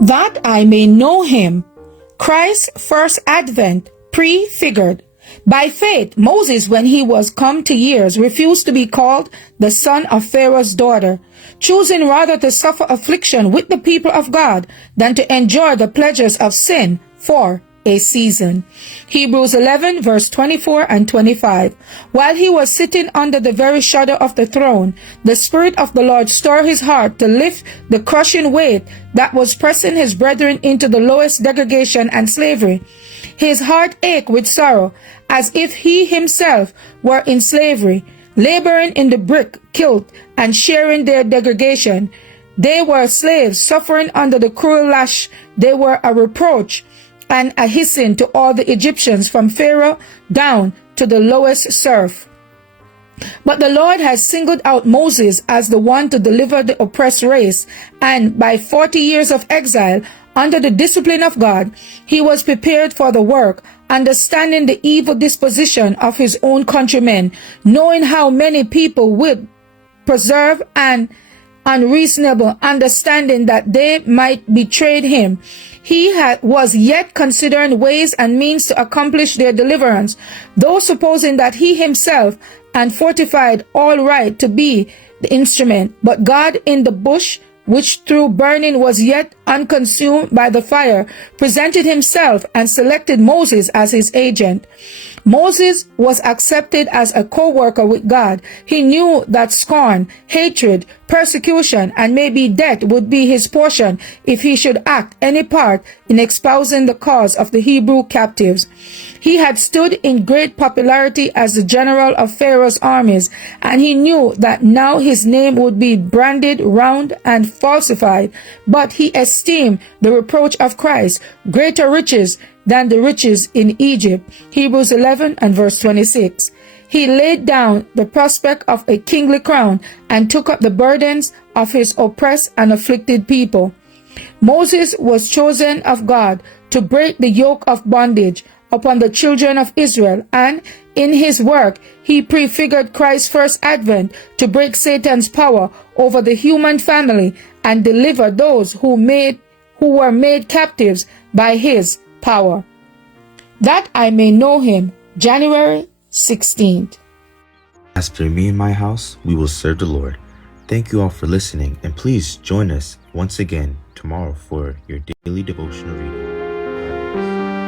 that I may know him. Christ's first advent, prefigured. By faith, Moses, when he was come to years, refused to be called the son of Pharaoh's daughter, choosing rather to suffer affliction with the people of God than to enjoy the pleasures of sin for a season. Hebrews 11 verse 24 and 25. While he was sitting under the very shadow of the throne, the Spirit of the Lord stirred his heart to lift the crushing weight that was pressing his brethren into the lowest degradation and slavery. His heart ached with sorrow, as if he himself were in slavery, laboring in the brick kiln and sharing their degradation. They were slaves suffering under the cruel lash. They were a reproach and a hissing to all the Egyptians, from Pharaoh down to the lowest serf. But the Lord has singled out Moses as the one to deliver the oppressed race, and by 40 years of exile under the discipline of God, he was prepared for the work, understanding the evil disposition of his own countrymen, knowing how many people would preserve an unreasonable understanding that they might betray him. He was yet considering ways and means to accomplish their deliverance, though supposing that he himself and fortified all right to be the instrument. But God in the bush, which through burning was yet unconsumed by the fire, presented himself and selected Moses as his agent. Moses was accepted as a co-worker with God. He knew that scorn, hatred, persecution, and maybe death would be his portion if he should act any part in espousing the cause of the Hebrew captives. He had stood in great popularity as the general of Pharaoh's armies, and he knew that now his name would be branded round and falsified. But he esteemed the reproach of Christ greater riches than the riches in Egypt. Hebrews 11 and verse 26. He laid down the prospect of a kingly crown and took up the burdens of his oppressed and afflicted people. Moses was chosen of God to break the yoke of bondage upon the children of Israel, and in his work he prefigured Christ's first advent to break Satan's power over the human family and deliver those who were made captives by his power. That I may know him. January 16th. As for me and my house, we will serve the Lord. Thank you all for listening, and please join us once again tomorrow for your daily devotional reading.